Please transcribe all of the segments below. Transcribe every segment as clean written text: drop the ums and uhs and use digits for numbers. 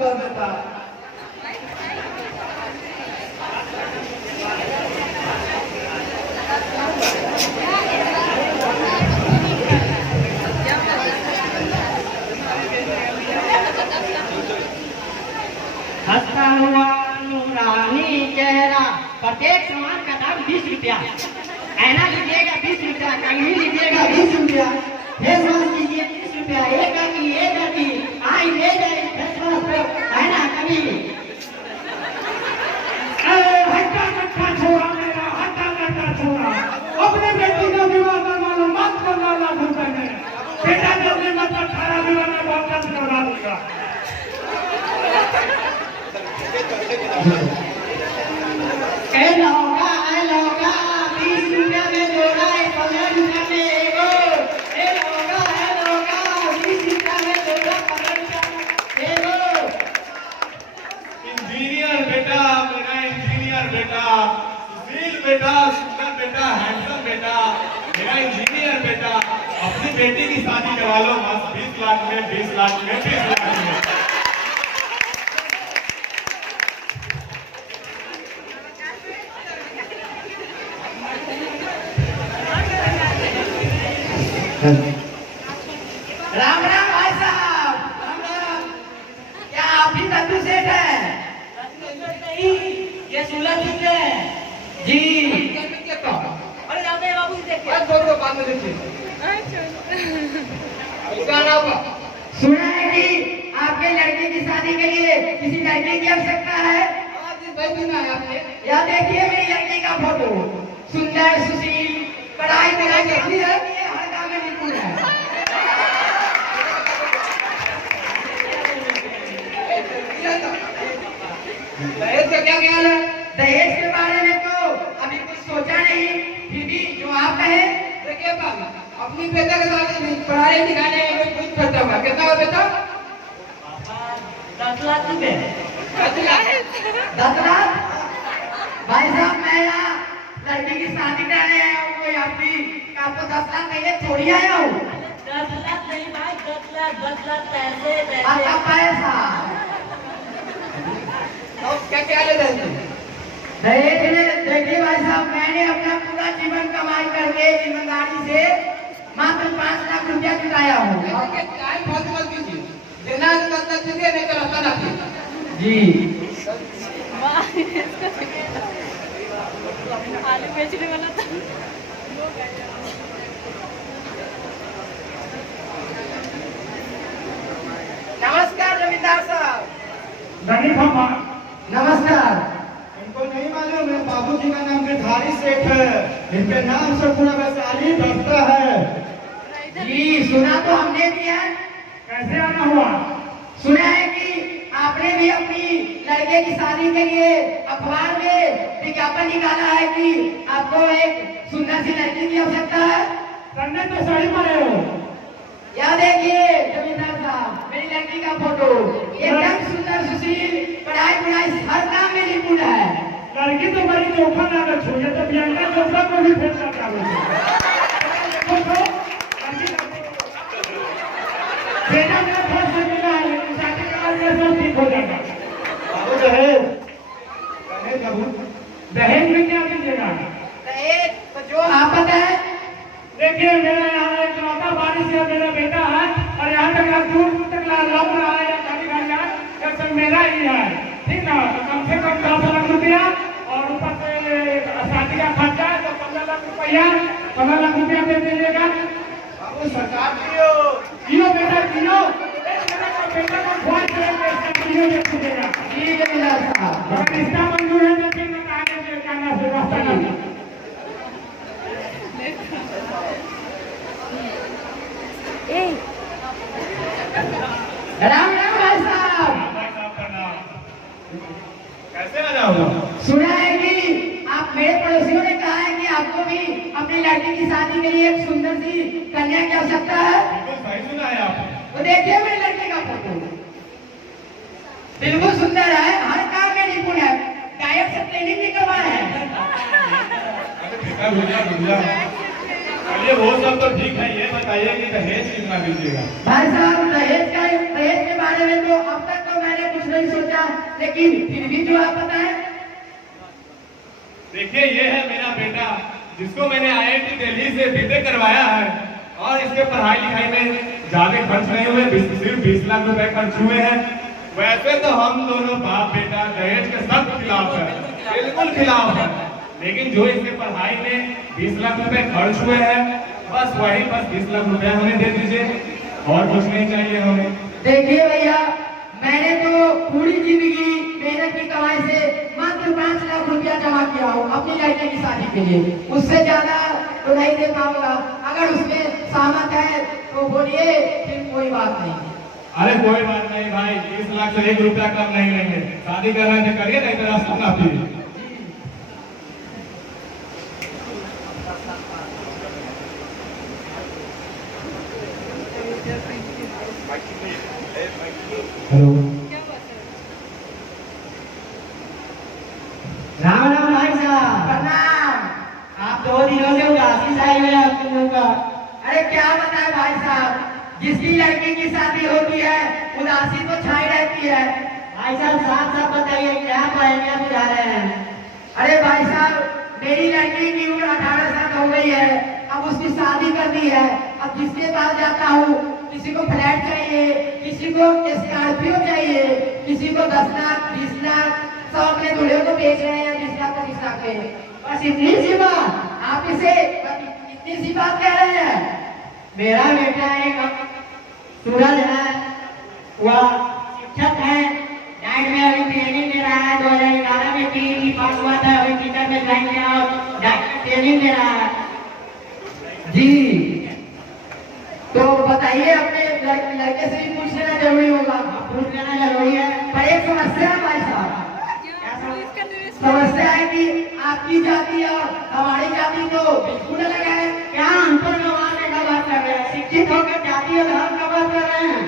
कर देता। हंसता हुआ नूरानी चेहरा, प्रत्येक सामान का दाम 20 रुपया। ऐना लीजिएगा 20 रुपया, कंघी लीजिएगा 20 रुपया, फेस वॉश लीजिए 30 रुपया, एक आती आई ले जाए फेस वॉश पे ऐना कभी। हट्टा कट्टा छोड़ा मेरा, हट्टा कट्टा छोड़ा। अपने बेटी का विवाह करवा लो, मत करवा ला घूमते में। बेटा जल्दी मत 18 विवाह में बहुत जल्द करवा दूंगा। ए लौका 20 रुपया में जोड़ा, 15 रुपया में एगो। ए लौका 20 रुपया में जोड़ा, 15 रुपया में एगो। इंजीनियर बेटा, मेरा इंजीनियर बेटा, सुशील बेटा, सुंदर बेटा, हैंडसम बेटा, मेरा इंजीनियर बेटा, अपनी बेटी की शादी करवा लो बस 20 लाख में, 20 लाख में, 20 लाख में। राम राम भाई साहब, राम राम। क्या आप ही दत्तू सेठ है? नहीं, ये सुलभ जी है जी। अरे रामदेव बाबू जी देखिए। बाद में देखिए। क्या नाम हुआ? सुना है कि आपके लड़के की शादी के लिए किसी लड़के की आवश्यकता है। भाई भी ना है आपके। यह देखिए मेरी लड़की का फोटो, सुंदर सुशील, पढ़ाई करती है, हर काम में निपुण है। दहेज का क्या ख्याल है? दहेज के बारे में तो अभी कुछ सोचा नहीं, फिर भी जो आप कहे। देखिए बाबा, अपनी बेटा के साथ पढ़ाई लिखाने में कुछ खर्चा हुआ, कितना हुआ बेटा? 10 लाख रुपए। 10 लाख। 10 लाख? भाई साहब, मैं यहाँ लड़की की शादी कराने आया हूँ, कोई आपको 10 लाख नहीं थोड़ी आया हूँ। 10 लाख नहीं भाई, 10 लाख पैसे आपका पैसा। तो क्या ख्याल है दहेज? दहेज में देखिए भाई साहब, मैंने अपना पूरा जीवन कमाई करके ईमानदारी से मात्र 5 लाख रुपया चुकाया हूँ। टाइम बहुत मत कीजिए, देना है तो 10 लाख दीजिए, नहीं तो रहता ना जी। आलू बेचने वाला था। नमस्कार जमींदार साहब। नमस्कार। इनको नहीं मालूम है, बाबूजी का नाम गिरधारी सेठ है, इनके नाम से पूरा वैशाली ढकता है। जी सुना तो हमने भी है। कैसे आना हुआ? सुना है कि आपने भी अपनी लड़के की शादी के लिए अखबार में विज्ञापन निकाला है कि आपको एक सुंदर सी लड़की की आवश्यकता है। करने तो सही मारे हो। यह देखिए जमींदार साहब, मेरी लड़की का फोटो, एकदम सुंदर सुशील, पढ़ाई हर काम में निपुण है। लड़की तो बड़ी चोखा लागत हो, ये तो प्रियंका चोपड़ा को भी फेल करता है। बेटा मेरा फर्स्ट से मिला है, लेकिन शादी के बाद ये सब ठीक हो जाएगा। बाबू दहेज दहेज में क्या दीजिएगा? दहेज तो जो आप बताएं। देखिए, मेरा यहाँ एक लौटा बारिश है, मेरा बेटा है, और यहाँ तक दूर तक लौट रहा है, या गाड़ी ये सब मेरा ही है, ठीक ना? तो कम से कम 10 लाख रुपया, और ऊपर से शादी का खर्चा है तो 15 लाख रुपया, 15 लाख रुपया दे दीजिएगा। बाबू सरकार दियो। जियो बेटा जियो, बेटा को ख्वाहिश है कि इसका जियो दे दीजिएगा। जी जमींदार साहब। अगर रिश्ता मंजूर है तो फिर मैं आगे से कहना से रास्ता करना। राम राम भाई साहब। कैसे आ जाओ? सुना है कि आप मेरे पड़ोसियों ने कहा है कि आपको भी अपनी लड़की की शादी के लिए एक सुंदर सी कन्या की आवश्यकता है। बिल्कुल सही सुना है आपने। तो देखिए मेरे लड़के का फोटो, बिल्कुल सुंदर है, हर काम में निपुण है, गायक से ट्रेनिंग भी करवाए हैं। चलिए वो सब तो ठीक है, ये बताइए कि दहेज कितना दीजिएगा? भाई साहब, दहेज के बारे में तो अब तक तो मैंने कुछ नहीं लेकिन फिर भी जो आप बताएं। देखिए ये है मेरा बेटा जिसको मैंने IIT दिल्ली से बीटेक करवाया है और इसके पढ़ाई लिखाई में ज्यादा खर्च नहीं हुए, सिर्फ 20 लाख रुपए खर्च हुए हैं। वैसे तो हम दोनों बाप बेटा दहेज के सख्त खिलाफ है, बिल्कुल खिलाफ है, लेकिन जो इसके पढ़ाई में 20 लाख रुपए खर्च हुए हैं बस 20 लाख रुपए हमें दे दीजिए और कुछ नहीं चाहिए हमें। देखिए भैया, मैंने तो पूरी जिंदगी मेहनत की कमाई से मात्र 5 लाख रुपया जमा किया हूँ अपनी लड़की की शादी के लिए, उससे ज्यादा तो नहीं दे पाऊंगा। अगर उसमें सहमत है तो बोलिए, फिर कोई बात नहीं। अरे कोई बात नहीं भाई, 20 लाख से 1 रुपया कम नहीं लेंगे। शादी करना है तो करिए, नहीं तो रास्ता ना पीजिए। हेलो, राम राम भाई साहब। प्रणाम। आप 2 दिनों से उदासी छाई हुई है आप लोगों का। अरे क्या बताएं भाई साहब, जिसकी लड़की की शादी होती है उदासी तो छाई रहती है। भाई साहब साफ साफ बताइए, क्या पहेलियां बुझा रहे हैं? अरे भाई साहब, मेरी लड़की की उम्र 18 साल हो गई है, अब उसकी शादी करनी है। अब जिसके पास जाता हूँ, किसी को फ्लैट चाहिए, किसी को स्कॉर्पियो चाहिए, किसी को 10 लाख 20 लाख, सब अपने दूल्हे को बेच रहे हैं 20 लाख 25 लाख के। बस इतनी सी बात, आप इसे इतनी सी बात कह रहे हैं? मेरा बेटा एक सूरज है, वह शिक्षक है, डाइट में अभी ट्रेनिंग ले रहा है। 2011 में TET पास हुआ था, अभी टीचर में ज्वाइन किया और डाइट में ट्रेनिंग ले रहा है जी। तो बताइए, अपने लड़के से भी पूछ लेना जरूरी होगा। पूछ लेना जरूरी है, पर एक समस्या है भाई साहब। समस्या है कि आपकी जाति और हमारी जाति तो बिल्कुल अलग है। क्या अंतर व्यवहार का बात कर रहे हैं? शिक्षित होकर जाति और धर्म का बात कर रहे हैं।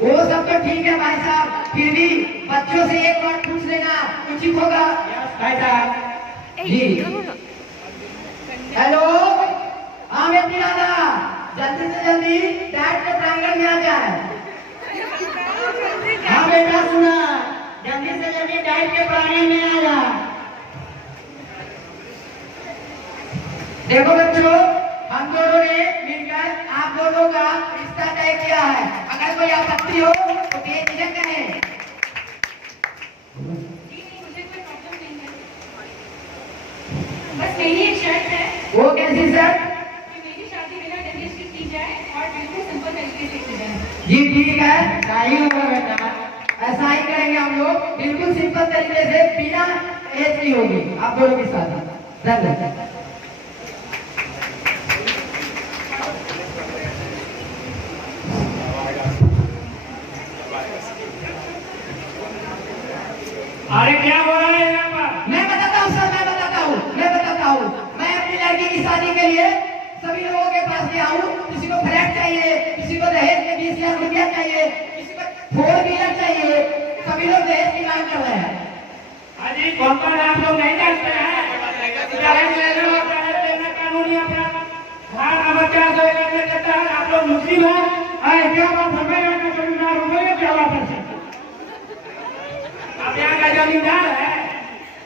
वो सब तो ठीक है भाई साहब, फिर भी बच्चों से एक बार पूछ लेना उचित होगा भाई साहब जी। हेलो, हाँ बेटी दादा, जल्दी से जल्दी डाइट के प्रांगण में आ जाए। हाँ बेटा सुना, जल्दी से जल्दी डाइट के प्रांगण में आ जा। देखो बच्चों, हम दोनों ने मिलकर आप दोनों का रिश्ता तय किया है। अगर कोई आपत्ति हो तो बेझिझक करें। बस मेरी एक शर्त है वो कैसी शर्त? कि मेरी शादी बिना दहेज के की जाए और बिल्कुल सिंपल तरीके से की जाए। जी ठीक है, सही होगा बेटा, ऐसा ही करेंगे हम लोग, बिल्कुल सिंपल तरीके से बिना दहेज की होगी आप दोनों की शादी। धन्यवाद। अरे क्या हो रहा है यहाँ पर? मैं बताता हूँ सर, मैं बताता हूँ। मैं अपनी लड़की की शादी के लिए सभी लोगों के पास गया हूँ। किसी को फ्लैट चाहिए, किसी को दहेज में 20 लाख रुपया चाहिए, किसी को 4 व्हीलर चाहिए, सभी लोग दहेज की मांग कर रहे हैं। अजी कौन आप लोग नहीं जानते हैं? दहेज ले लो, दहेज लेना कानूनी अपराध। धारा नंबर 401 में कहता है आप लोग मुस्लिम हैं? क्या बात है? मैं यहाँ का जमींदार हूँ, मैं क्या बात है? आप यहाँ का जमींदार है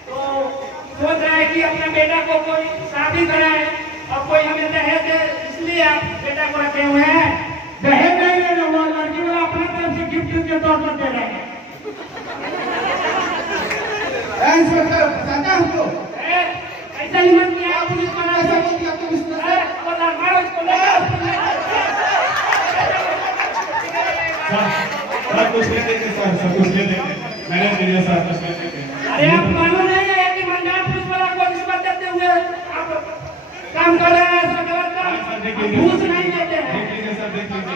तो सोच रहे हैं कि अपने बेटा को कोई शादी कराए और कोई हमें दहेज दे, इसलिए आप बेटा को रखे हुए हैं। दहेज नहीं ले रहे हो, लड़की वाला अपने तरफ से गिफ्ट के तौर पर दे रहे हैं। इंस्पेक्टर बताता हूँ तो ऐसा ही मत किया, पुलिस को ना ऐसा बोल दिया तो इसमें मारो इसको, सब कुछ ले देंगे सर, सब कुछ ले देंगे। मैंने दिया सर, कुछ ले देंगे। अरे आप कानून नहीं है कि मंडार पुलिस वाला को रिश्वत देते हुए आप काम कर रहे हैं, ऐसा गलत काम। घूस नहीं लेते हैं। देख लीजिए सर, देख लीजिए।